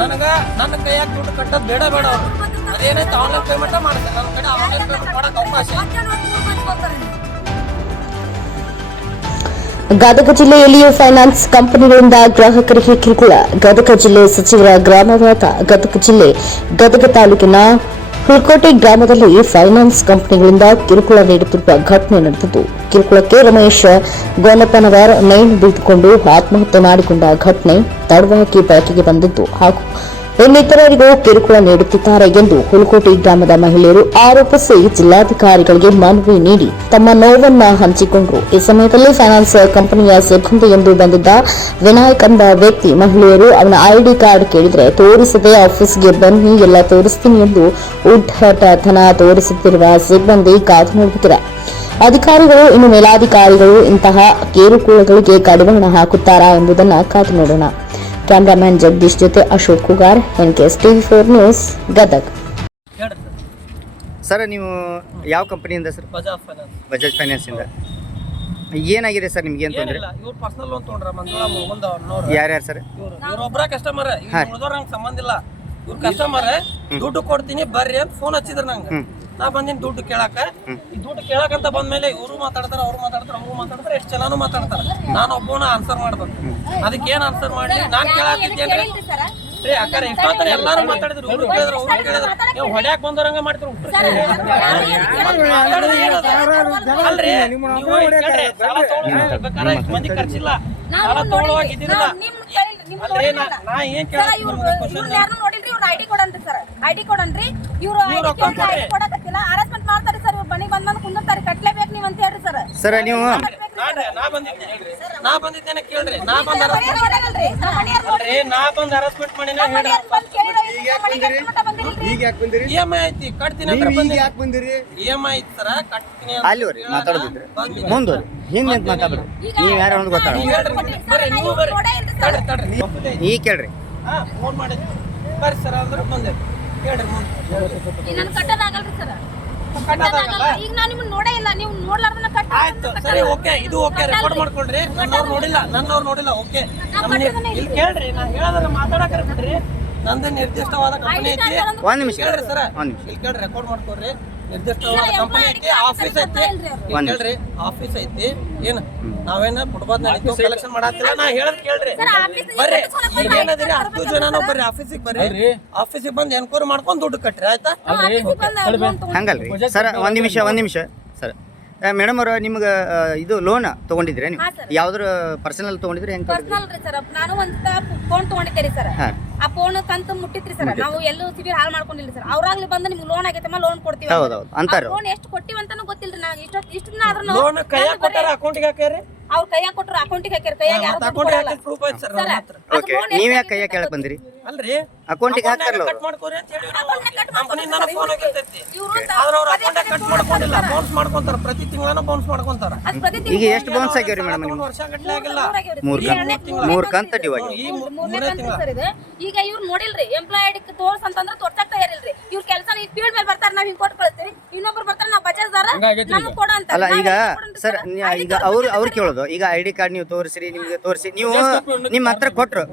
ನನಗ ನನ್ನ ಕೈಯಾಗ ದುಡ್ಡು ಕಟ್ಟೋದು ಬೇಡ ಬೇಡ ಅವ್ರು. ಅದೇನೈತೆ ಆನ್ಲೈನ್ ಪೇಮೆಂಟ್ ಮಾಡ್ತಾರೆ ನನ್ನ ಕಡೆ ಆನ್ಲೈನ್ ಪೇಮೆಂಟ್ ಮಾಡಕ್ ಅವಕಾಶ. ಗದಗ ಜಿಲ್ಲೆಯಲ್ಲಿಯೂ ಫೈನಾನ್ಸ್ ಕಂಪನಿಗಳಿಂದ ಗ್ರಾಹಕರಿಗೆ ಕಿರುಕುಳ. ಗದಗ ಜಿಲ್ಲೆ ಸಚಿವರ ಗ್ರಾಮವಾದ ಗದಗ ಜಿಲ್ಲೆ ಗದಗ ತಾಲೂಕಿನ ಹುಲ್ಕೋಟೆ ಗ್ರಾಮದಲ್ಲಿ ಫೈನಾನ್ಸ್ ಕಂಪನಿಗಳಿಂದ ಕಿರುಕುಳ ನೀಡುತ್ತಿರುವ ಘಟನೆ ನಡೆದಿದ್ದು, ಕಿರುಕುಳಕ್ಕೆ ರಮೇಶ್ ಗೋನಪ್ಪನವರ್ ನೈನ್ ಬಿದ್ದುಕೊಂಡು ಆತ್ಮಹತ್ಯೆ ಮಾಡಿಕೊಂಡ ಘಟನೆ ತಡವಾಗಿ ಬೆಳಕಿಗೆ ಬಂದಿದ್ದು ಹಾಗೂ ಇನ್ನಿತರರಿಗೂ ಕಿರುಕುಳ ನೀಡುತ್ತಿದ್ದಾರೆ ಎಂದು ಹುಲಕೋಟಿ ಗ್ರಾಮದ ಮಹಿಳೆಯರು ಆರೋಪಿಸಿ ಜಿಲ್ಲಾಧಿಕಾರಿಗಳಿಗೆ ಮನವಿ ನೀಡಿ ತಮ್ಮ ನೋವನ್ನ ಹಂಚಿಕೊಂಡರು. ಈ ಸಮಯದಲ್ಲಿ ಫೈನಾನ್ಸ್ ಕಂಪನಿಯ ಸಿಬ್ಬಂದಿ ಎಂದು ಬಂದಿದ್ದ ವಿನಾಯಕ್ ಎಂಬ ವ್ಯಕ್ತಿ ಮಹಿಳೆಯರು ಅವನ ಐಡಿ ಕಾರ್ಡ್ ಕೇಳಿದ್ರೆ ತೋರಿಸದೆ ಆಫೀಸ್ಗೆ ಬನ್ನಿ, ಎಲ್ಲ ತೋರಿಸ್ತೀನಿ ಎಂದು ಉದ್ಘಾಟನ ತೋರಿಸುತ್ತಿರುವ ಸಿಬ್ಬಂದಿ ಕಾದು ನೋಡುತ್ತಿದೆ. ಅಧಿಕಾರಿಗಳು, ಇನ್ನು ಮೇಲಾಧಿಕಾರಿಗಳು ಇಂತಹ ಕಿರುಕುಳಗಳಿಗೆ ಕಡಿವಾಣ ಹಾಕುತ್ತಾರಾ ಎಂಬುದನ್ನು ಕಾದು ನೋಡೋಣ. ಕ್ಯಾಮರಾಮನ್ ಜಗದೀಶ್ ಜೊತೆ Ashok Kugar NKS TV four news Gadag. Sir. ನೀವು ಯಾವ ಕಂಪನಿಯಿಂದ ಸರ್? ಬಜಾಜ್ ಫೈನಾನ್ಸ್. ಬಜಾಜ್ ಫೈನಾನ್ಸಿಂದ. ಏನಾಗಿದೆ ಸರ್ ನಿಮ್ಗೆ ಏನು ತೊಂದರೆ? ಇವ್ರು ಪರ್ಸನಲ್ ಲೋನ್ ತೊಗೊಂಡ್ರ ಮಂಜುಳಾ ಮುಗುಂದ ಅವ್ರನ್ನವ್ರು ಯಾರ್ಯಾರು ಸರ್? ಇವ್ರು ಇವ್ರೊಬ್ರ ಕಸ್ಟಮರ್ ಇವ್ರು ನಂಗೆ ಸಂಬಂಧ ಇಲ್ಲ. ಇವ್ರ ಕಸ್ಟಮರ್ ದುಡ್ಡು ಕೊಡ್ತೀನಿ ಬರ್ರಿ ಅಂತ ಫೋನ್ ಹಚ್ಚಿದ್ರು ನಂಗೆ. ನಾ ಬಂದಿನ ದುಡ್ಡು ಕೇಳಾಕ. ಈ ದುಡ್ಡು ಕೇಳಕಂತ ಬಂದ್ಮೇಲೆ ಇವರು ಮಾತಾಡ್ತಾರ ಅವ್ರು ಮಾತಾಡ್ತಾರ ಅವ್ರು ಮಾತಾಡ್ತಾರೆ ಎಷ್ಟು ಜನನು ಮಾತಾಡ್ತಾರ. ನಾನು ಒಬ್ಬನ ಆನ್ಸರ್ ಮಾಡ್ಬೇಕು. ಅದಕ್ಕೆ ಏನ್ ಆನ್ಸರ್ ಮಾಡ್ಲಿ? ನಾನ್ ಕೇಳಾತಿದ್ದೇನ್ರಿ? ರೀ ಅಕ್ಕಾರ ಇಷ್ಟೊತ್ತರ ಎಲ್ಲಾರು ಮಾತಾಡಿದ್ರು ಇವ್ರು ಕೇಳಿದ್ರು ಅವ್ರು ಕೇಳಿದ್ರು. ನೀವು ಹೊಡ್ಯಾಕ್ ಬಂದವ್ರಂಗ ಮಾಡ್ತೀರಿ ಅಲ್ರಿ ನೀವು ಮಂದಿ ಖರ್ಚಿಲ್ಲ ಸಾಲ ತಗೊಳ್ಳುವಾಗ ನೋಡಿಲ್ರಿ. ಐಡಿ ಕೊಡನ್ರಿ ಸರ್ ಐಡಿ ಕೊಡನ್ರಿ ಇವ್ರು ಇವ್ರು ಐಡಿ. ಕೊಡಕತ್ತಿಲ್ಲ. ಹರಾಸ್ಮೆಂಟ್ ಮಾಡ್ತಾರೆ ಸರ್ ಇವ್ರು. ಮನೆಗೆ ಬಂದ್ ಕುಂದಿರ್ತಾರೆ. ಕಟ್ಲೇಬೇಕು ನೀವು ಅಂತ ಹೇಳ್ರಿ ಸರ್. ಸರ್ ನೀವು ನಾ ಬಂದಿದ್ದೆ ಹೇಳ್ರಿ. ನಾ ಬಂದಿದ್ದೇನೆ ಕೇಳ್ರಿ. ನಾ ಬಂದ ನಾ ಹರಾಸ್ಮೆಂಟ್ ಮಾಡಿನ ಈಗ ಯಾಕೆ ಬಂದಿರಿ? ಇ ಐ ಐತಿ ಕಟ್ತೀನಿ ಅಂದ್ರೆ ಈಗ ಬಂದಿನಿ ಯಾಕೆ ಬಂದಿರಿ? ಇ ಐ ಐತಿ ಸರ ಕಟ್ತೀನಿ ಅಂತ ಮಾತಾಡೋದಿದ್ರೆ. ಹಿಂದೆ ಅಂತ ಮಾತಾಡ್ರಿ. ನೀವು ಯಾರು ಅನ್ನೋದು ಗೊತ್ತಾಗ ನೀವ್ ಹೇಳ್ರಿ ಬರ್ರಿ. ನೀವು ಬರ್ರಿ ಈಗ ಕೇಳ್ರಿ. ಹಾ ಫೋನ್ ಮಾಡಿದ್ವಿ ಬರ್ರಿ ಸರ್ ಅಂದ್ರೆ ಬಂದೆ ಹೇಳ್ರಿ ಮುಂದೆ. ನನ್ ಕಟ್ಟೋದಾಗಲ್ರಿ ಸರ್. ಕಟ್ಟೋದಾಗಲ್ಲ? ಈಗ ನಾನು ನಿಮ್ಮನ್ನ ನೋಡೇ ಇಲ್ಲ. ನೀವು ನೋಡ್ಲಾರ್ದನ್ನ ಕಟ್ಟ ಆಯ್ತು ಸರಿ ಓಕೆ ಇದು ಓಕೆ ರೆಕಾರ್ಡ್ ಮಾಡ್ಕೊಳ್ರಿ. ನನ್ನವ್ರು ನೋಡಿಲ್ಲ ನನ್ನವ್ರು ನೋಡಿಲ್ಲ ಓಕೆ. ಇಲ್ಲಿ ಕೇಳ್ರಿ ನಾ ಹೇಳೋದ್ರ ಮಾತಾಡಕ ಬಿಡ್ರಿ. ನಂದು ನಿರ್ದಿಷ್ಟವಾದ ಕಂಪನಿ ಐತಿ. ಒಂದ್ ನಿಮಿಷ. ಕೇಳ್ರಿ ಸರ್. ಒಂದ್ ನಿಮಿಷ. ಇಲ್ಲಿ ಕೇಳ್ರಿ ರೆಕಾರ್ಡ್ ಮಾಡ್ಕೊಡ್ರಿ. ನಿರ್ದಿಷ್ಟವಾದ ಕಂಪನಿ ಐತಿ ಆಫೀಸ್ ಐತಿ. ಇಲ್ಲಿ ಒಂದ್ ಕೇಳ್ರಿ ಆಫೀಸ್ ಐತಿ. ಏನ್ ನಾವೇನ ಫುಟ್ಬಾಲ್ ನಡೀತು ಕಲೆಕ್ಷನ್ ಮಾಡತ್ತಿಲ್ಲ ನಾ ಹೇಳದ್ ಕೇಳ್ರಿ. ಬರ್ರಿ. ಏನದಿರಿ ಹತ್ತು ಜನನು ಬರ್ರಿ ಆಫೀಸಿಗೆ ಬರ್ರಿ. ಆಫೀಸಿಗೆ ಬಂದು ಎನ್ಕ್ವೈರಿ ಮಾಡ್ಕೊಂಡು ದುಡ್ಡು ಕಟ್ರಿ ಆಯ್ತಾ? ಆಫೀಸಿಗೆ ಬಂದು ಹಂಗಲ್ರಿ. ಸರ್ ಒಂದು ನಿಮಿಷ ಒಂದು ನಿಮಿಷ. ಮೇಡಮ್ ಅವರು ನಿಮ್ಗೆ ಇದು ಲೋನ್ ತಗೊಂಡಿದ್ರೆ ನೀವು? ಹಾ, sir. ಯಾವ್ದ್ರ ಪರ್ಸನಲ್ ತಗೊಂಡಿದ್ರೆ ಹೆಂಗೆ ಪರ್ಸನಲ್ ರೀ ಸರ್. ನಾನು ಒಂದ್ ಫೋನ್ ತಗೊಂಡಿದ್ದೆ ರೀ ಸರ್. ಹಾಂ. ಆ ಫೋನ್ ಕಂತು ಮುಟ್ಟಿತ್ರಿ ಸರ್. ನಾವು ಎಲ್ಲೂ ಸಿವಿಲ್ ಹಾಳು ಮಾಡ್ಕೊಂಡಿಲ್ಲ ಸರ್. ಅವ್ರಾಗ್ಲಿ ಬಂದು ನಿಮ್ಗೆ ಲೋನ್ ಆಗೈತಮ್ಮ ಲೋನ್ ಕೊಡ್ತೀವಿ ಹೌದು ಹೌದು. ಅಂತಾರ. ಲೋನ್ ಎಷ್ಟು ಕೊಟ್ಟಿವಂತಾನು ಗೊತ್ತಿಲ್ಲ ಗೊತ್ತಿಲ್ರಿ ನಾವು. ಇಷ್ಟ ಇಷ್ಟನ್ನ ಆದ್ರೂ ಲೋನ್ ಕೈಯಾಗ ಕೊಟ್ಟಾರ ಅಕೌಂಟಿಗೆ ಹಾಕ್ಯಾರಿ ಅವ್ರ ಕೈಯಾಗ ಕೊಟ್ರು ಅಕೌಂಟಿಗೆ ಹಾಕಿರ ಕೈಯಾಗ ಯಾರು ಅಕೌಂಟ್ ಹಾಕಿದ ಪ್ರೂಫ್ ಐತಿ ಸರ್ ನಮ್ಮ ಹತ್ರ ಓಕೆ ನೀವು ಯಾಕೆ ಕೈಯಾಗ ಕೇಳಕ್ ಬಂದಿರಿ? ಅಲ್ರಿ. ಅಕೌಂಟಿಗೆ ಹಾಕ್ತಾರಲ್ಲ ಕಟ್ ಮಾಡ್ಕೋರಿ ಅಂತ ಹೇಳಿ ಕಂಪನಿಯಿಂದ ಫೋನ್ ಆಗಿರ್ತೈತಿ ಇವ್ರು ಆದ್ರೆ ಅವ್ರ ಅಕೌಂಟ್ ಕಟ್ ಮಾಡ್ಕೊಂಡಿಲ್ಲ ಬೌನ್ಸ್ ಮಾಡ್ಕೊಂತಾರ ಪ್ರತಿ ತಿಂಗಳನ ಬೌನ್ಸ್ ಮಾಡ್ಕೊಂತಾರ. ಅದ್ ಪ್ರತಿ ಈಗ ಎಷ್ಟು ಬೌನ್ಸ್ ಆಗ್ಯಾವ್ರಿ ಮೇಡಮ್ ವರ್ಷ ಆಗಿಲ್ಲ. ಮೂರು ಕಂತ ಮೂರು ಕಂತ ಡ್ಯೂ ಆಗಿ ಈ ಮೂ- ಮೂರನೇ ಮೂರನೇ ಸರ್ ಇದು. ಈಗ ಇವ್ರು ನೋಡಿಲ್ರಿ ಎಂಪ್ಲಾಯ್ಡ್ ತೋರ್ಸ್ ಅಂತಂದ್ರೆ ತೋರ್ಸಕ್ ತಯಾರಿಲ್ರಿ. ಇವ್ರ ಕೆಲಸ ಈ ಫೀಲ್ಡ್ ಮೇಲೆ ಬರ್ತಾರೆ ನಾವ್ ಹಿಂಗ್ ಕೊಟ್ಟು ಕಳಿಸ್ತೀವಿ ಇನ್ನೊಬ್ರು ಬರ್ತಾರೆ ನಾವ್ ಬಜಾಜ್ದಾರ ನಮ್ಗ್ ಕೊಡ ಅಂತ ಅಲ್ಲ ಈಗ ಸರ್ ಈಗ ಅವ್ರು ಅವ್ರು ಕೇಳೋದು. ಈಗ ಐ ಡಿ ಕಾರ್ಡ್ ನೀವು ತೋರಿಸ್ರಿ ನಿಮ್ಗೆ ತೋರಿಸಿ. ನೀವು ನಿಮ್ಮ ಹತ್ರ ಕೊಟ್ರು.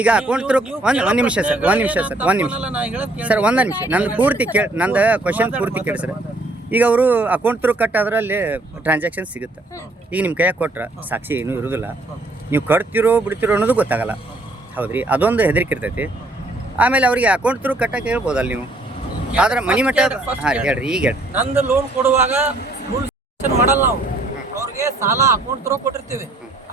ಈಗ ಅಕೌಂಟ್ ತ್ರೂ ಒಂದ್ ಒಂದ್ ನಿಮಿಷ ಸರ್ ಒಂದ್ ನಿಮಿಷ ಸರ್ ಒಂದ್ ನಿಮಿಷ. ಸರ್ ಒಂದ್ ನಿಮಿಷ ನಂದು ಪೂರ್ತಿ ಕೇಳ ನಂದು ಕ್ವಶನ್ ಪೂರ್ತಿ ಕೇಳಿ ಸರ್. ಈಗ ಅವರು ಅಕೌಂಟ್ ತ್ರೂ ಕಟ್ ಆದ್ರೆ ಅಲ್ಲಿ ಟ್ರಾನ್ಸಾಕ್ಷನ್ ಸಿಗುತ್ತೆ ಈಗ ನಿಮ್ಮ ಕೈಯಾಗ ಕೊಟ್ರ ಸಾಕ್ಷಿ ಏನೂ ಇರೋದಿಲ್ಲ. ನೀವು ಕಟ್ತಿರೋ ಬಿಡ್ತಿರೋ ಅನ್ನೋದು ಗೊತ್ತಾಗಲ್ಲ. ಹೌದ್ರಿ? ಅದೊಂದು ಹೆದರಿಕೆ ಇರ್ತೈತಿ. ಆಮೇಲೆ ಅವ್ರಿಗೆ ಅಕೌಂಟ್ ತ್ರೂ ಕಟ್ಟಕ್ಕೆ ಹೇಳ್ಬೋದಲ್ಲ ನೀವು? ಆದ್ರೆ ಮನಿ ಮಟ್ಟ ಹಾಂ ಹೇಳ್ರಿ. ಈಗ ಹೇಳ್ರಿ. ನಂದು ಲೋನ್ ಕೊಡುವಾಗ ಮಾಡಲ್ಲ ನಾವು. ಅವ್ರಿಗೆ ಸಾಲ ಅಕೌಂಟ್ ತ್ರೋ ಕೊಟ್ಟಿರ್ತೀವಿ.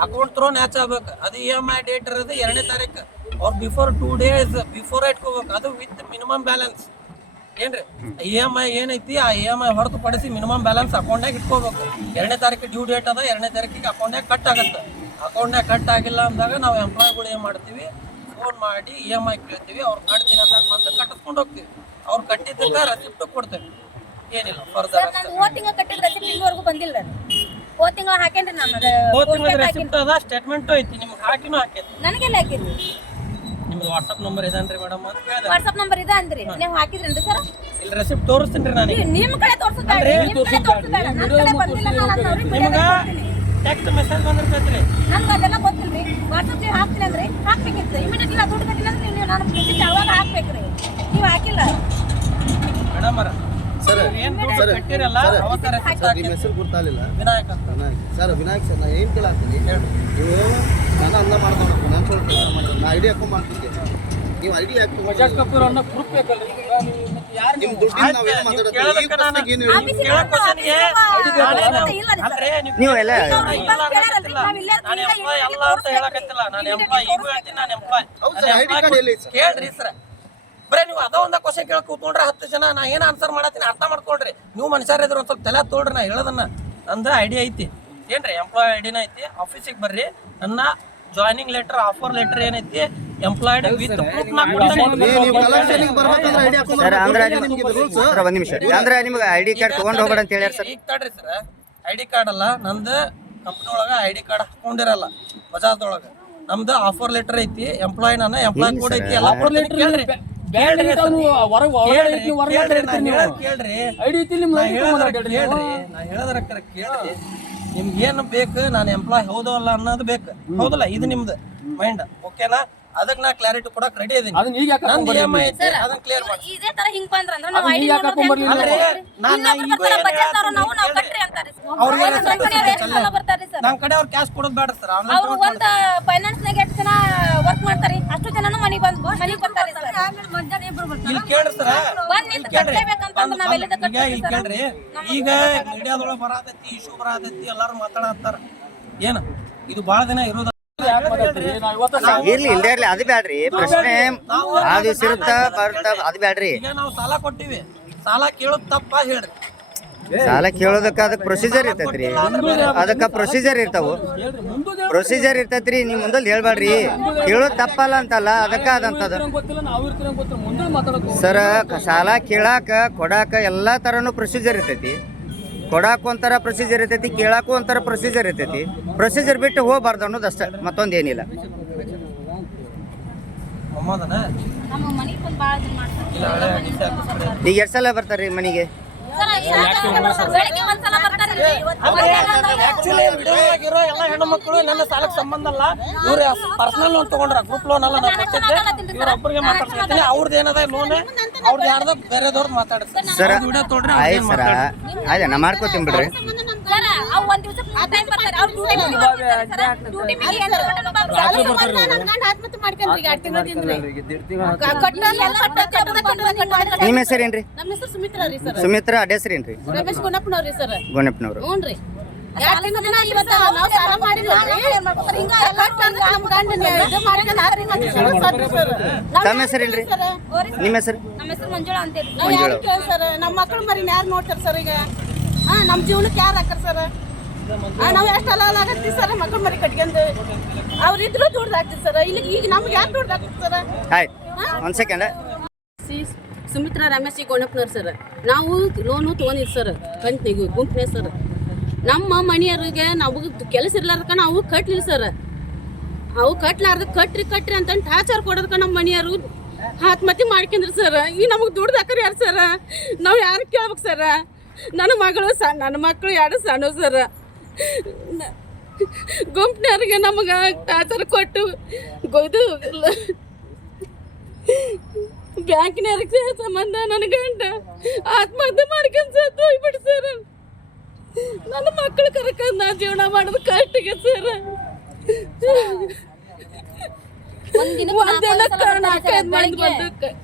ಅಕೌಂಟ್ ತ್ರೋ ನ್ಯಾಚ್ ಆಗ್ಬೇಕು. ಅದು ಇ ಎಂ ಐ ಡೇಟ್ ಇರೋದು ಎರಡನೇ ತಾರೀಕು. ಅವ್ರು ಬಿಫೋರ್ ಟೂ ಡೇಸ್ ಬಿಫೋರ್ ಇಟ್ಕೋಬೇಕು ಅದು ವಿತ್ ಮಿನಿಮಮ್ ಬ್ಯಾಲೆನ್ಸ್ ಏನ್ರಿ? ಇ ಎಂ ಐ ಏನೈತಿ, ಆ ಇ ಎಂ ಐ ಹೊರತುಪಡಿಸಿ ಮಿನಿಮಮ್ ಬ್ಯಾಲೆನ್ಸ್ ಅಕೌಂಟ್ನಾಗ ಇಟ್ಕೋಬೇಕು. ಎರಡನೇ ತಾರೀಕು ಡ್ಯೂ ಡೇಟ್ ಅದ, ಎರಡನೇ ತಾರೀಕಿಗೆ ಅಕೌಂಟ್ನಾಗ ಕಟ್ ಆಗುತ್ತೆ. ಅಕೌಂಟ್ನಾಗ ಕಟ್ ಆಗಿಲ್ಲ ಅಂದಾಗ ನಾವು ಎಂಪ್ಲಾಯ್ಗಳು ಏನು ಮಾಡ್ತೀವಿ? ಫೋನ್ ಮಾಡಿ ಇ ಎಂ ಐ ಕೇಳ್ತೀವಿ. ಅವ್ರು ಕಟ್ತೀನಿ ಅಂದಾಗ ಬಂದು ಕಟ್ಟಿಸ್ಕೊಂಡು ಹೋಗ್ತೀವಿ. ಅವ್ರು ಕಟ್ಟಿದ್ದಕ್ಕೆ ರೆಸಿಪ್ಟ್ ಕೊಡ್ತೇವೆ. ಏನಿಲ್ಲ ಫರ್ದರ್ ಬಂದಿಲ್ಲ ಹೋದ್ ತಿಂಗಳ ಹಾಕೇನ್ರಿ ನಾನು ಹೋದ್ ತಿಂಗಳ ರೆಸಿಪ್ಟ್ ಅದ ಸ್ಟೇಟ್ಮೆಂಟ್ ಐತಿ ನಿಮ್ಗೆ ಹಾಕಿನೂ ಹಾಕೈತಿ ನನಗೆಲ್ಲ ಹಾಕಿದ್ರಿ ನಿಮ್ದು ವಾಟ್ಸಪ್ ನಂಬರ್ ಇದನ್ರಿ ಮೇಡಮ್ ಅಂತ ವಾಟ್ಸ್ಆಪ್ ನಂಬರ್ ಇದೆ ಅಂದ್ರಿ ನೀವು ಹಾಕಿದ್ರೇನ್ರಿ ಸರ್ ಇಲ್ಲಿ ರೆಸಿಪ್ಟ್ ತೋರಿಸ್ತೀನಿ ರೀ ನಿಮ್ಮ ನಿಮ್ ಕಡೆ ತೋರ್ಸೋದ್ ಬೇಡ ನಿಮ್ ಕಡೆ ತೋರ್ಸೋದ್ ಬೇಡ ನನ್ ಕಡೆ ಬಂದಿಲ್ಲ ನಾನು ಅದನ್ನ ಅವ್ರಿಗೆ ನಿಮ್ಗ. ಟೆಕ್ಸ್ಟ್ ಮೆಸೇಜ್ ಬಂದಿರ್ತೈತ್ರಿ. ನನ್ಗೆ ಅದೆಲ್ಲ ಗೊತ್ತಿಲ್ರಿ ವಾಟ್ಸಪ್ ನೀವು ಹಾಕ್ತೀನಿ ಅಂದ್ರೆ ಹಾಕ್ಬೇಕಿತ್ತು ಇಮಿಡಿಯೇಟ್ಲಿ ದುಡ್ಡು ಕಟ್ಟಿಲ್ಲ ಅಂದ್ರೆ ನೀವು ನಾನು ಮೆಸೇಜ್ ಅವಾಗ ಹಾಕ್ಬೇಕ್ರಿ ನೀವು ಹಾಕಿಲ್ಲ ಮೇಡಮ್ ಅವ್ರ ಸರ್ ಏನ್ ಅವತ್ತರ ನಿಮ್ಮ ಹೆಸರು ಗೊತ್ತಾಗಲಿಲ್ಲ ವಿನಾಯಕ್ ಅಂತ. ಸರ್ ವಿನಾಯಕ್ ಸರ್ ನಾ ಏನು ಕೇಳಾತೀನಿ ನೀವು ನಾನು ಅಂದ ನಾನು ಫಿನಾನ್ಷಿಯಲ್ ಕೆಲಸ ಮಾಡ್ತೀನಿ ನಾ ಐಡಿ ಹಾಕೊಂಡ್ ಮಾಡ್ತಿದ್ದೆ ನೀವು ಐಡಿ ಹಾಕಿ ನಿಮ್ಮ ದುಡ್ಡಿನ ಏನು ಮಾತಾಡೋದು? ಈ ಪ್ರಶ್ನೆಗೆ ಏನು ಹೇಳಿ? ಕೇಳೋ ಕ್ವಶನ್ಗೆ ಅಂದ್ರೆ ನೀವು ಎಲ್ಲ ನಾನು ಎಂಪ್ಲಾಯ್ ನಾನು ಈಗ ಹೇಳ್ತೀನಿ ನಾನು ಎಂಪ್ಲಾಯ್ ಹೌದು ಸರ್ ಐಡಿ ಕಾರ್ಡ್ ಎಲ್ಲಿ ಕೇಳ್ರಿ ಸರ್. ಬರೇ ನೀವು ಅದ ಒಂದ ಕ್ವಶನ್ ಕೇಳಕ್ ಕೂತ್ಕೊಂಡ್ರೆ ಹತ್ತು ಜನ ನಾ ಏನು ಆನ್ಸರ್ ಮಾಡತ್ತೀನಿ ಅರ್ಥ ಮಾಡ್ಕೊಳ್ರಿ. ನೀವು ಮನುಷ್ಯರ ಇದ್ರೆ ಒಂದು ಸ್ವಲ್ಪ ತಲೆ ತೋಡ್ರಿ ನಾ ಹೇಳೋದನ್ನ. ನಂದು ಐಡಿ ಐತಿ. ಏನ್ರಿ ಎಂಪ್ಲಾಯ್ ಐಡಿನ ಐತಿ. ಆಫೀಸಿಗೆ ಬರ್ರಿ. ನನ್ನ ಜಾಯ್ನಿಂಗ್ ಲೆಟರ್ ಆಫರ್ ಲೆಟರ್ ಏನೈತಿ? ಎಂಪ್ಲಾಯ್ಡ್ ವಿತ್ ಪ್ರೂಫ್ ನಾ ಐಡಿ ಸರ್ ಅಂದ್ರೆ ಸರ್ ಒಂದ್ ನಿಮಿಷ. ಅಂದ್ರೆ ನಿಮ್ಗೆ ಐ ಡಿ ಕಾರ್ಡ್ ತಗೊಂಡ್ ಹೋಗ್ಬೇಡ ಅಂತ ಹೇಳ್ಯಾರ ಸರ್ ಈಗ ತಡ್ರಿ ಸರ್ ಐ ಡಿ ಕಾರ್ಡ್ ಅಲ್ಲ ನಂದು ಕಂಪ್ನಿ ಒಳಗ ಐಡಿ ಡಿ ಕಾರ್ಡ್ ಹಾಕೊಂಡಿರಲ್ಲ ಬಜಾಜ್ದೊಳಗ ನಮ್ದು ಆಫರ್ ಲೆಟರ್ ಐತಿ ಎಂಪ್ಲಾಯ್ ನಾನು ಎಂಪ್ಲಾಯ್ ಕೋಡ್ ಐತಿ ಎಲ್ಲ ಲೆಟರ್ ಕೇಳ್ರಿ. ಕೇಳ್ರಿ ಸರ್. ಕೇಳ್ರಿ, ಕೇಳ್ರಿ, ನಾ ಹೇಳೋದ್ ಕೇಳ್ರಿ. ನಾ ಹೇಳೋದ್ರ ಕೇಳ್ರಿ ನಾ ಹೇಳೋದ್ರ ಕರೆ ಕೇಳ್ರಿ. ನಿಮ್ಗೆ ಏನು ಬೇಕು ನಾನು ಎಂಪ್ಲಾಯ್ ಹೌದು ಅಲ್ಲ ಅನ್ನೋದು ಬೇಕು. ಹೌದಲ್ಲ ಇದು ನಿಮ್ದು ಮೈಂಡ್ ಓಕೆನಾ ಅದಕ್ಕೆ ನಾ ಕ್ಲಾರಿಟಿ ಕೊಡಕ್ ರೆಡಿ ಇದೀನಿ. ನಂದು ಇ ಎಂ ಐ ಐತಿ ಅದನ್ನ ಕ್ಲಿಯರ್ ಮಾಡಿ. ಇದೇ ತರ ಹಿಂಗ್ ಬಂದ್ರ ಅಂದ್ರೆ ನಾವು ಐಡಿ ಅಂದ್ರೆ ನಾನ್- ನಾ ಈಗ ಏನ್ ಬಜೆಟ್ನವ್ರು ನಾವು ನಾವು ಹೇಳ್ತೀನಿ ಕಟ್ರಿ ಅಂತಾರೆ ಅವ್ರಿಗೆ ಅವ್ರ ನಮ್ಮ ಕಡೆಯವ್ರು ಎಷ್ಟು ಜನ ಬರ್ತಾರೆ ಸರ್? ನಮ್ ಕಡೆ ಅವ್ರು ಕ್ಯಾಶ್ ಕೊಡೋದು ಬೇಡ ಸರ್. ಅವ್ರು ಒಂದ್ ಫೈನಾನ್ಸ್ ನಾಗ ಎಷ್ಟು ಜನ ವರ್ಕ್ ಮಾಡ್ತಾರೆ? ಅಷ್ಟು ಜನನು ಮನೆಗೆ ಬಂದ್ ಮನೆಗೆ ಬರ್ತಾರೆ ಇಲ್ಲಿ ಕೇಳ್ರಿ. ಸರ್ ಈಗ ಇಲ್ಲಿ ಕೇಳ್ರಿ. ಈಗ ಮೀಡಿಯಾದೊಳಗೆ ಬರಾತೈತಿ ಇಶ್ಯೂ ಬರಾತೈತಿ ಎಲ್ಲಾರು ಮಾತಾಡತ್ತಾರ. ಏನ? ಇದು ಬಹಳ ದಿನ ಇರೋದ ಇರ್ಲಿ ಇಲ್ದೇ ಇರ್ಲಿ ಅದು ಬ್ಯಾಡ್ರಿ. ಪ್ರಶ್ನೆ ಆ ದಿವ್ಸ ಇರುತ್ತ ಬರ್ತ ಅದು ಬ್ಯಾಡ್ರಿ. ಈಗ ನಾವು ಸಾಲ ಕೊಟ್ಟಿವಿ. ಸಾಲ ಕೇಳೋದ್ ತಪ್ಪ ಹೇಳ್ರಿ. ಸಾಲ ಕೇಳೋದಕ್ಕ ಅದಕ್ಕೆ ಪ್ರೊಸೀಜರ್ ಇರ್ತೈತ್ರಿ. ಅದಕ್ಕೆ ಪ್ರೊಸೀಜರ್ ಇರ್ತಾವು. ಪ್ರೊಸೀಜರ್ ಇರ್ತೈತ್ರಿ ನೀವು ಮುಂದಲ್ ಹೇಳ್ಬೇಡ್ರಿ ಕೇಳೋದ್ ತಪ್ಪಲ್ಲ ಅಂತಲ್ಲ ಅದಕ್ಕ ಅದಂತದ. ಸರ್ ಸಾಲ ಕೇಳಾಕ ಕೊಡಾಕ ಎಲ್ಲಾ ತರನು ಪ್ರೊಸೀಜರ್ ಇರ್ತೈತಿ. ಕೊಡಾಕ ಒಂಥರ ಪ್ರೊಸೀಜರ್ ಇರ್ತೈತಿ ಕೇಳಾಕು ಒಂಥರ ಪ್ರೊಸೀಜರ್ ಇರ್ತೈತಿ. ಪ್ರೊಸೀಜರ್ ಬಿಟ್ಟು ಹೋಗ್ಬಾರ್ದು ಅನ್ನೋದು ಅಷ್ಟೇ ಮತ್ತೊಂದೇನಿಲ್ಲ ಈಗ ಎಷ್ಟು ಸಲ ಬರ್ತಾರ್ರಿ ಮನೆಗೆ? ಆಕ್ಚುಲಿ ವಿಡಿಯೋದಾಗಿರೋ ಎಲ್ಲ ಹೆಣ್ಣು ಮಕ್ಕಳು ನನ್ನ ಸಾಲಕ್ಕೆ ಸಂಬಂಧ ಅಲ್ಲ ಇವ್ರ ಪರ್ಸನಲ್ ಲೋನ್ ತಗೊಂಡ್ರ ಗ್ರೂಪ್ ಲೋನ್ ಅಲ್ಲ ನಾನು ಕೊಟ್ಟಿದ್ದೆ. ಇವ್ರ ಒಬ್ಬರಿಗೆ ಮಾತಾಡ್ತೀನಿ ಅವ್ರದ್ದು ಏನದ ಲೋನ್ ಅವ್ರದ್ದು ಯಾರ್ದ ಬೇರೆದವ್ರದ್ದು ಮಾತಾಡ್ತಾರೆ ಸರ್ ವಿಡಿಯೋ ಆಯ್ತು ನಾ ಮಾಡ್ಕೋತೀನಿ ಬಿಡ್ರಿ. ಸರ್, ಅವ್ ಒಂದ್ ದಿವ್ಸ ಬರ್ತಾರೆ. ಅವ್ರ್ ಮುಗಿ ಏನ್ ಮಾಡ್ಕೊಂಡು ಬರ್ತಾರೆ. ನಿಮ್ಮ ಹೆಸರೇನ್ರಿ ನಮ್ಮ ಹೆಸರು ಸುಮಿತ್ರಾ ರೀ ಸರ್ ಸುಮಿತ್ರ ಅಡ್ಡ ಹೆಸರೇನ್ರಿ ರಮೇಶ್ ಗುಣಪ್ಪನವ್ರಿ ಸರ್. ಗೋಣಪ್ಪನವರು. ಹ್ಞೂ ರೀ. ಎರಡ್ ತಿಂಗ್ಳಿಂದ ಇವತ್ತ ನಾವ್ ಸಾಲ ಮಾಡಿದ್ವಲ್ರಿ ನಮ್ಮ ಗಂಡನ ಇದು ಮಾಡ್ಕೊಂಡ್ ಆರ್ ತಿಂಗ್ಳು ಶುರು ಸರ್. ತಮ್ಮ ಹೆಸರೇನ್ರಿ ನಿಮ್ಮ ಹೆಸರು? ನಮ್ಮ ಹೆಸರು ಮಂಜುಳಾ ಅಂತ ಹೇಳಿ. ಸರ್? ನಮ್ಮ ಮಕ್ಕಳು ಮರಿ ಯಾರು ನೋಡ್ತಾರೆ ಸರ್ ಈಗ? ಹಾ ನಮ್ ಜೀವನಕ್ಕೆ ಯಾರು ಹಾಕರ್ ಸರ್? ನಾವು ಎಷ್ಟು ಅಲ್ಲ ಆಗತ್ತೀವಿ ಸರ್? ಮಕ್ಕಳು ಮರಿ ಕಟ್ಕೊಂಡು ಅವ್ರಿದ್ರು ದುಡ್ದು ಹಾಕ್ತೀವಿ ಸರ್. ಇಲ್ಲಿ ಈಗ ನಮ್ಗೆ ಯಾರು ದುಡ್ದು ಹಾಕ್ತೀವಿ ಸರ್ ಒಂದ್ ಸೆಕೆಂಡ್ ಸುಮಿತ್ರ ಸುಮಿತ್ರಾ ರಮೇಶ್ ಗೋಣಪ್ಪನವ್ರು ಸರ್. ನಾವು ಲೋನು ತೊಗೊಂಡಿದ್ದು ಸರ್. ಕಂಪ್ನಿಗೆ ಗುಂಪ್ನೆ ಸರ್. ನಮ್ಮ ಮನೆಯವ್ರಿಗೆ ನಾವು ಕೆಲಸ ಇರ್ಲಾರ್ದಕ್ಕ ನಾವು ಕಟ್ಲಿಲ್ಲ ಸರ್. ಅವು ಕಟ್ಲಾರ್ದ ಕಟ್ರಿ ಕಟ್ರಿ ಅಂತ ಟಾರ್ಚರ್ ಕೊಡೋದಕ್ಕ ನಮ್ಮ ಮನೆಯವರು ಆತ್ಮಹತ್ಯೆ ಮಾಡ್ಕೊಂಡ್ರಿ ಸರ್. ಈ ನಮಗೆ ದುಡ್ದು ಹಾಕೋರು ಯಾರು ಸರ್? ನಾವು ಯಾರು ಕೇಳ್ಬೇಕು ಸರ್? ನನ್ನ ಮಗಳು ಸ ನನ್ನ ಮಕ್ಕಳು ಎರಡು ಸಣ್ಣ ಸರ. ಗುಂಪಿನವ್ರಿಗೆ ನಮಗೆ ಟಾರ್ಚರ್ ಕೊಟ್ಟು ಇದು ಬ್ಯಾಂಕಿನವ್ರಿಗೆ ಸಂಬಂಧ ನನ್ನ ಗಂಡ. ಆತ್ಮಹತ್ಯೆ ಮಾಡ್ಕೊಂಡು ಸತ್ತು ಹೋಗ್ಬಿಟ್ಟು ಸರ್. ನನ್ನ ಮಕ್ಕಳು ಕರ್ಕೊಂಡು ನಾ ಜೀವನ ಮಾಡೋದು ಕಷ್ಟಿಗೆ ಸರ್.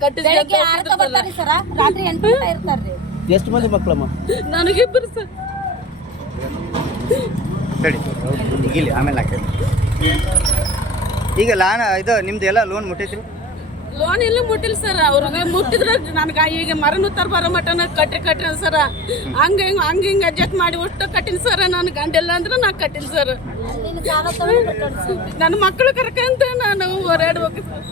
ಕಟ್ಟಿದ್ರೆ ಸರ್. ರಾತ್ರಿ ಎಂಟು ಇರ್ತಾರ್ರಿ ಎಷ್ಟು ಮಂದಿ ಮಕ್ಕಳಮ್ಮ? ನನಗಿಬ್ಬರು ಸರ್. ಸರಿ ಇಲ್ಲಿ ಆಮೇಲೆ ಹಾಕಿ. ಈಗ ಲಾನ ಇದು ನಿಮ್ದು ಎಲ್ಲ ಲೋನ್ ಮುಟ್ಟೈತ್ರಿ? ಲೋನ್ ಇಲ್ಲ ಮುಟ್ಟಿಲ್ಲ ಸರ್. ಅವ್ರಿಗೆ ಮುಟ್ಟಿದ್ರೆ ನನಗೆ ಈಗ ಮರನು ತರ ಬರೋ ಮಟನ ಕಟ್ಟಿ ಕಟ್ಟ್ರಿ ಸರ್. ಹಂಗ ಹಿಂಗ ಹಂಗ ಹಿಂಗ ಅಡ್ಜಸ್ಟ್ ಮಾಡಿ ಒಟ್ಟು ಕಟ್ಟಿನ ಸರ್. ನಾನು ಗಂಡೆಲ್ಲ ಅಂದ್ರೆ ನಾ ಕಟ್ಟೋದು ಸರ್. ನನ್ನ ಮಕ್ಕಳು ಕರ್ಕಂತ ನಾನು ಹೊರಾಡ್ಬೇಕು ಸರ್.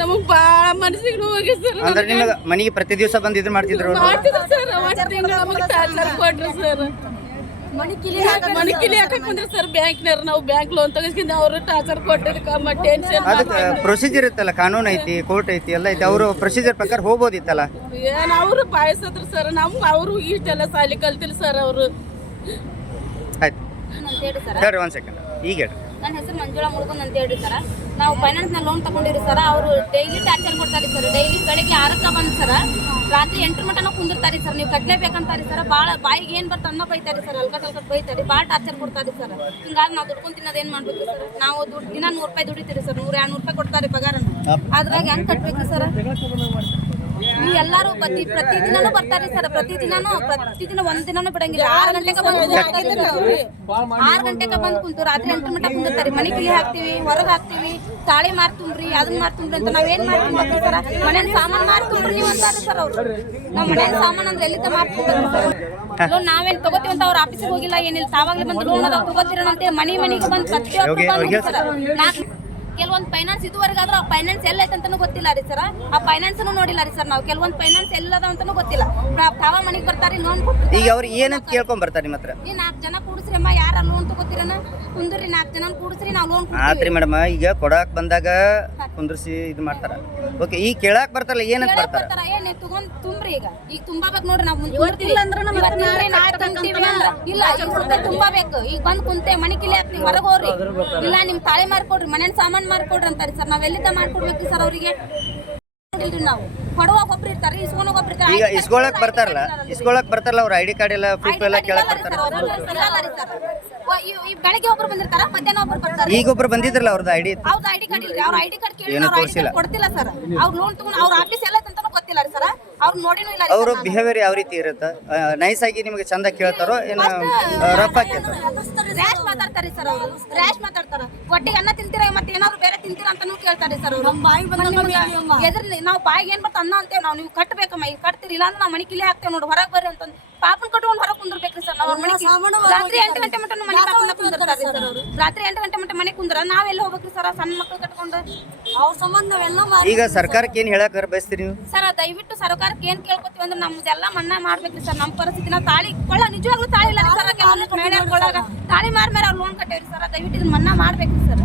ನಮಗ್ ಬಾಳ ಮನಸ್ಸಿಗೆ ನೋವಾಗಿ ಸರ್ ಅಂದ್ರೆ ನಿಮಗೆ. ಮನೆಗೆ ಪ್ರತಿ ದಿವಸ ಬಂದು ಇದು ಮಾಡ್ತಿದ್ರು ಅವ್ರು? ಮಾಡ್ತಿದ್ರು ಸರ್ ಒಂದ್ ತಿಂಗಳು ನಮಗೆ ಟಾರ್ಚರ್ ಕೊಟ್ರು ಸರ್. ಮನೆ ಕಿಲಿ ಮನೆ ಕಿಲಿ ಹಾಕಕ್ ಬಂದ್ರಿ ಸರ್ ಬ್ಯಾಂಕ್ನವ್ರು. ನಾವು ಬ್ಯಾಂಕ್ ಲೋನ್ ತಗೊಂಡ್ಕಿಂದ ಅವರು ಟಾರ್ಚರ್ ಕೊಟ್ಟಿದ್ದಕ್ಕ ಮತ್ತೆ ಟೆನ್ಷನ್ ಅದಕ್ಕೆ ಪ್ರೊಸೀಜರ್ ಇತ್ತಲ್ಲ ಕಾನೂನು ಐತಿ ಕೋರ್ಟ್ ಐತಿ ಎಲ್ಲ ಐತಿ. ಅವರು ಪ್ರೊಸೀಜರ್ ಪ್ರಕಾರ ಹೋಗ್ಬೋದಿತ್ತಲ್ಲ? ಏನ್ ಅವರು ಬಾಯಿಸದ್ರು ಸರ್ ನಾವು ಅವರು ಇಷ್ಟೆಲ್ಲ ಸಾಲಿ ಕಲ್ತಿಲ್ಲ ಸರ್ ಅವರು. ಆಯ್ತು. ಸರ್. ಒಂದ್ ಒಂದು ಸೆಕೆಂಡ್ ಈಗ ಹೇಳ್ರಿ ನನ್ನ ಹೆಸರು ಮಂಜುಳಾ ಮುಳುಗುನ್ ಅಂತ ಹೇಳಿ ಸರ್ ನಾವು ಫೈನಾನ್ಸ್ನ ಲೋನ್ ತಗೊಂಡಿರಿ ಸರ್ ಅವರು ಡೈಲಿ ಟಾರ್ಚರ್ ಕೊಡ್ತಾರೆ ಸರ್ ಡೈಲಿ ಬೆಳಿಗ್ಗೆ ಆರಕ್ಕ ಬಂದ್ ಸರ್ ರಾತ್ರಿ ಎಂಟು ಮಟನ ಕುಂದಿರ್ತಾರೆ ಸರ್ ನೀವು ಕಟ್ಲೇಬೇಕಂತಾರೆ ಸರ್ ಭಾಳ ಬಾಯಿಗೆ ಏನು ಬರ್ತ ಅನ್ನ ಬೈತಾರೆ ಸರ್ ಅಲ್ಕಟ್ ಅಲ್ಕಟ್ ಬೈತಾರೆ. ಭಾಳ ಟಾರ್ಚರ್ ಕೊಡ್ತಾರೆ ಸರ್ ಹಿಂಗಾಗಿ ನಾವು ದುಡ್ಕೊಂಡ್ ತಿನ್ನೋದು ಏನು ಮಾಡ್ಬೇಕು ಸರ್ ನಾವು ದುಡ್ಡು ದಿನ ನೂರು ರೂಪಾಯಿ ದುಡಿತೀರಿ ಸರ್ ನೂರ ಎರಡು ರೂಪಾಯಿ ಕೊಡ್ತಾರೆ ಪಗಾರನ. ಅದ್ರಾಗ ಹೆಂಗೆ ಕಟ್ಬೇಕು ಸರ್ ಎಲ್ಲಾರು ಪ್ರತಿ ಪ್ರತಿ ದಿನಾನು ಬರ್ತಾರೆ ಸರ್ ಪ್ರತಿ ದಿನಾನು ಪ್ರತಿ ದಿನ ಒಂದ್ ದಿನಾನು ಬಿಡಂಗಿಲ್ಲ. ಆರು ಗಂಟೆಗೆ ಬಂದು ಆರು ಗಂಟೆಗೆ ಬಂದು ಕುಂತು ರಾತ್ರಿ ಎಂಟು ಗಂಟೆ ಕುಂದಿರ್ತಾರೆ ಮನೆ ಕಿಲಿ ಹಾಕ್ತಿವಿ ಹೊರಗ್ ಹಾಕ್ತಿವಿ ತಾಳಿ ಮಾರ್ತುಂಬ್ರಿ ಅದನ್ನ ಮಾರ್ತುಂಬ್ರಿ ಅಂತ ನಾವೇನ್ ಮಾಡ್ತೀವಿ ಸರ್? ಮನೇನ್ ಸಾಮಾನ್ ಮಾರ್ತುಂಬ್ರಿ ನೀವು ಅಂತಾರೆ ಸರ್ ಅವ್ರು. ನಾವ್ ಮನೇನ್ ಸಾಮಾನ್ ಅಂದ್ರೆ ಎಲ್ಲಿಂದ ಮಾರ್ ತುಂಬ್ತಾರೆ ಲೋನ್ ನಾವೇನ್ ತಗೋತೀವಿ ಅಂತ ಅವ್ರ ಆಫೀಸಿಗೆ ಹೋಗಿಲ್ಲ ಏನಿಲ್ಲ ತಾವಾಗ್ಲೇ ಬಂದು ಲೋನ್ ಅದಾವ ತಗೋತೀರ ಅಂತ ಮನಿ ಮನಿಗೆ ಬಂದು ಪ್ರತಿಯೊಬ್ಬರು ಹೋಗಿ- ಬಂದು ಸರ್. ನಾಲ್ಕು ಕೆಲವೊಂದು ಫೈನಾನ್ಸ್ ಇದುವರೆಗೆ ಆದ್ರೆ ಆ ಫೈನಾನ್ಸ್ ಎಲ್ಲ ಐತೆ ಅಂತಾನು ಗೊತ್ತಿಲ್ಲ ರೀ ಸರ್ ಆ ಫೈನಾನ್ಸ್ ನೋಡಿಲ್ಲ ರೀ ಸರ್ ನಾವು. ಕೆಲವೊಂದು ಫೈನಾನ್ಸ್ ಎಲ್ಲದ ಅಂತಾನು ಗೊತ್ತಿಲ್ಲ ತಾವ ಮನೆಗೆ ಬರ್ತಾರೆ ಲೋನ್ ಈಗ ಅವ್ರು ಏನಂತ ಕೇಳ್ಕೊಂಡ್ ಬರ್ತಾರೆ ನಿಮ್ಮ ಹತ್ರ ಈ ನಾಲ್ಕು ಜನ ಕೂಡಿಸ್ರಿ ಅಮ್ಮ ಯಾರ ಲೋನ್ ತಗೋತೀರನ? ಕುಂದ್ರಿ ನಾಲ್ಕು ಜನ ಕೂಡಿಸ್ರಿ ನಾವು ಲೋನ್ ಆತ್ರಿ ಮೇಡಮ್ ಈಗ ಕೊಡಾಕ್ ಬಂದಾಗ ಕುಂದ್ರಿಸಿ ಇದು ಮಾಡ್ತಾರ. ಓಕೆ ಈಗ ಕೇಳಾಕ್ ಬರ್ತಾರಲ್ಲ ಏನಂತ ಬರ್ತಾರ? ಬರ್ತಾರ ಏ ನೀವು ತಗೊಂಡ್ ತುಂಬ್ರಿ ಈಗ. ಈಗ ತುಂಬಾಬೇಕು ನೋಡ್ರಿ ನಾವು ಇವತ್ತಿಲ್ಲ ಅಂದ್ರೆ. ಇಲ್ಲ ಈಗ ತುಂಬಬೇಕು. ಈಗ ಬಂದ್ ಕುಂತೆ ಮನಿ ಕಿಲಿ ಹಾಕ್ತಿವಿ ಹೊರಗೆ ಹೋಗ್ರಿ. ಇಲ್ಲ ನಿಮ್ ತಾಳೆ ಮಾರ್ಕೊಡ್ರಿ ಮನೇನ್ ಸಾಮಾನ್ ಮಾರ್ಕೊಡ್ರಿ ಅಂತಾರೆ ಸರ್? ನಾವ್ ಎಲ್ಲಿಂದ ಮಾಡ್ಕೊಡ್ಬೇಕ್ರಿ ಸರ್ ಅವರಿಗೆ? ನಾವು. ಕೊಡುವಾಗ ಒಬ್ರು ಇರ್ತಾರೆ ಇಸ್ಕೊಳಕ್ ಒಬ್ರು ಇರ್ತಾರೆ. ಈಗ ಇಸ್ಕೊಳಕ್ ಬರ್ತಾರಲ್ಲ ಇಸ್ಕೊಳಕ್ ಬರ್ತಾರಲ್ಲ ಅವ್ರ ಐ ಡಿ ಕಾರ್ಡ್ ಎಲ್ಲ ಪ್ರೂಫ್ ಎಲ್ಲ ಕೇಳಕ್ ಬರ್ತಾರ ಈ ಬೆಳಗ್ಗೆ ಒಬ್ರು ಬಂದಿರ್ತಾರ ಮಧ್ಯಾಹ್ನ ಒಬ್ರು ಬರ್ತಾರೆ? ಈಗ ಒಬ್ರು ಬಂದಿದ್ರಲ್ಲ ಅವ್ರದ್ದು ಐಡಿ ಕಾರ್ಡ್ ಇಲ್ರಿ ಅವ್ರ ಐಡಿ ಕಾರ್ಡ್ ಕೇಳಿ ಏನೂ ಅವ್ರ ಐಡಿ. ಕಾರ್ಡ್ ಕೊಡ್ತಿಲ್ಲ ಸರ್. ಅವ್ರ ಲೋನ್ ತಗೊಂಡ್ ಅವ್ರ ಆಫೀಸ್ ಎಲ್ಲ ಗೊತ್ತಿಲ್ಲ ರೀ ಸರ್ ಅವ್ರ ನೋಡಿನೂ ಇಲ್ಲ ಅವ್ರ ಬಿಹೇವಿಯರ್ ಯಾವ ರೀತಿ ಇರುತ್ತೆ? ನೈಸ್ ಆಗಿ ನಿಮಗೆ ಚಂದ ಕೇಳ್ತಾರೋ ಏನು ರಫ್ ಕೇಳ್ತಾರೋ? ರ್ಯಾಶ್ ಮಾತಾಡ್ತಾರೆ ಸರ್ ಅವರು. ರ್ಯಾಶ್ ಮಾತಾಡ್ತಾರೆ. ಒಟ್ಟಿಗೆ ಅನ್ನ ತಿಂತೀರಾ ಮತ್ತೆ ಏನಾದ್ರು ಬೇರೆ ತಿಂತೀರಾ ಅಂತಾನೂ ಕೇಳ್ತಾರೆ ಸರ್ ಅವರು. ಎದ್ರಲ್ಲಿ ನಾವು ಬಾಯಿಗೆ ಏನ್ ಬರ್ತಾ ಅನ್ನ ಅಂತೇವೆ ನಾವು ನೀವು ಕಟ್ಟಬೇಕಮ್ಮ ಈಗ ಕಟ್ತೀರಿ ಇಲ್ಲ ಅಂದ್ರೆ ನಾವು ಮನೆ ಕಿಲಿ ಹಾಕ್ತೇವೆ ನೋಡಿ ಹೊರಗೆ ಬರ್ರಿ ಅಂತಂದು. ಪಾಪನ್ ಕಟ್ಕೊಂಡು ಹೊರಗೆ ಕುಂದ್ರಬೇಕ್ರಿ ಸರ್. ನಾವು ರಾತ್ರಿ ಎಂಟು ಗಂಟೆ ಮಟ್ಟ ಮನೆ ಬಾಗಿಲ ಕುಂದಿರ್ತಾರೆ ಸರ್ ಅವರು. ರಾತ್ರಿ ಎಂಟು ಗಂಟೆ ಮಟ್ಟ ಮನೆ ಕುಂದ್ರ ನಾವೆಲ್ಲ ಹೋಗ್ಬೇಕ್ರಿ ಸರ್ ಸಣ್ಣ ಮಕ್ಳು ಕಟ್ಕೊಂಡು? ಅವ್ರ ಸಂಬಂಧ ನಾವೆಲ್ಲ ಈಗ ಸರ್ಕಾರಕ್ಕೆ ಏನು ಹೇಳಕ್ ಬಯಸ್ತೀರಿ ನೀವು? ಸರ್ ದಯವಿಟ್ಟು ಸರ್ಕಾರಕ್ಕೆ ಏನ್ ಕೇಳ್ಕೊತೀವಿ ಅಂದ್ರೆ ನಮ್ದೆಲ್ಲ ಮನ್ನಾ ಮಾಡ್ಬೇಕ್ರಿ ಸರ್. ನಮ್ಮ ಪರಿಸ್ಥಿತಿ ನಾವು ತಾಳಿ ಕೊಳ್ಳ ನಿಜವಾಗ್ಲೂ ತಾಳಿ ಇಲ್ಲ ಸರ್. ಕೆಲವೊಂದು ಮೇಡ್ಯಾರ್ ಕೊಳ್ಳಾಗ ತಾಳಿ ಮಾರ್ಮೇಲೆ ಅವ್ರು ಲೋನ್ ಕಟ್ಟೇವ್ರಿ ಸರ್. ದಯವಿಟ್ಟು ಇದನ್ನ ಮನ್ನಾ ಮಾಡ್ಬೇಕ್ರಿ ಸರ್.